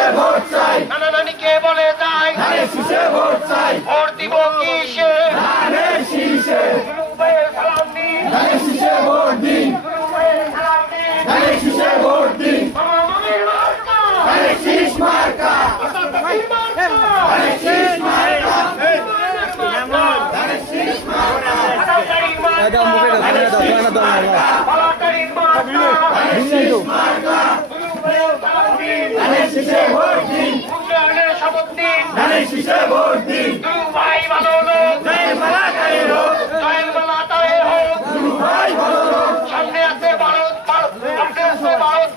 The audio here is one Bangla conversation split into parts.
শীষে ভোট চাই, নানা নানিকে বলে যাই, ধানের শীষে ভোট চাই, ভোট দিব কিসে, ধানের শীষে, দুলু ভাইয়ের সালাম দিন, ধানের শীষে ভোট দিন, দুলু ভাইয়ের সালাম দিন, ধানের শীষে ভোট দিন, মামা মামির মার্কা, ধানের শীষ মার্কা, আসাদ পাখির মার্কা, ধানের শীষ মার্কা, ধানের শীষ মার্কা, ধানের শীষ মার্কা, আসাদ পাখির মার্কা, পালাকারীর মার্কা, ধানের শীষ মার্কা, দুলু ভাইয়ের সালাম দিন, ধানের শীষে ভোট দিন, উন্নয়নের শপথ দিন, ধানের শীষে ভোট দিন, দুলু ভাই ভালো লোক, জয় মালাকারী হোক, জয়ের বেলা তারে হোক, গুরু ভাই ভালো লোক, সামনে আছে ভারত, সামনে আছে ভারত,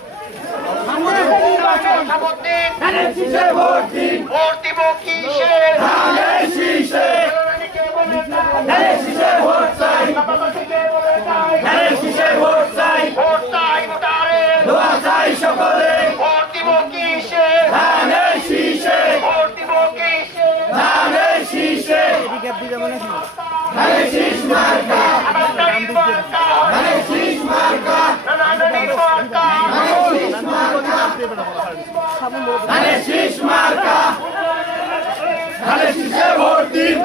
উন্নয়নের শপথ দিন, ধানের শীষে ভোট দিন, ভোট দিব কিসে, ধানের শীষে, নানানিকে বলে যাই, ধানের শীষে ভোট চাই, বাবাকে বলে যাই, ধানের শীষে ভোট চাই, ভোট চাই ভোটারে, দোয়া চাই সকলে, ভোট দিব কিসে, ধানের শীষে, ভোট দিব কিসে, ধানের শীষে, ধানের শীষ মার্কা, নানানির মার্কা, ধানের শীষ মার্কা, নানানির মার্কা, ধানের শীষ মার্কা, ধানের শীষ মার্কা, ধানের শীষে ভোট দিন,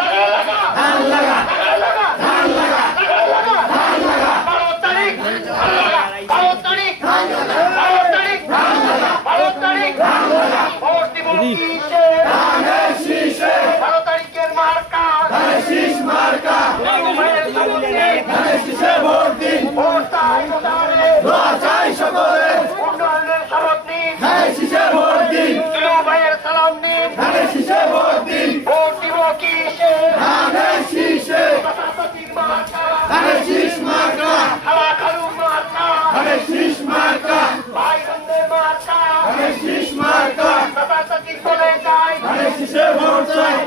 ধান লাগা, ধান লাগা, ধান লাগা, 12 তারিখ, 12 তারিখ, 12 তারিখ, 12 তারিখ, ভোট দিব কিসে, ধানের শীষে, 12 তারিখের মার্কা, ধানের শীষ মার্কা, দুলু ভাইয়ের সালাম দিন, ধানের শীষে ভোট দিন, ভোট চাই ভোটারে, দোয়া চাই সকলে, উন্নয়নের শপথ নিন, ধানের শীষে ভোট দিন, দুলু ভাইয়ের সালাম দিন, ধানের শীষে ভোট দিন, ভোট দিব কিসে, ধানের শীষে, পাখির মার্কা, ধানের শীষ মার্কা, খালা খালু মার্কা, ধানের শীষ মার্কা, ভাই বোনদের মার্কা, ধানের শীষ মার্কা, পাখির বলে যাই, ধানের শীষে ভোট চাই,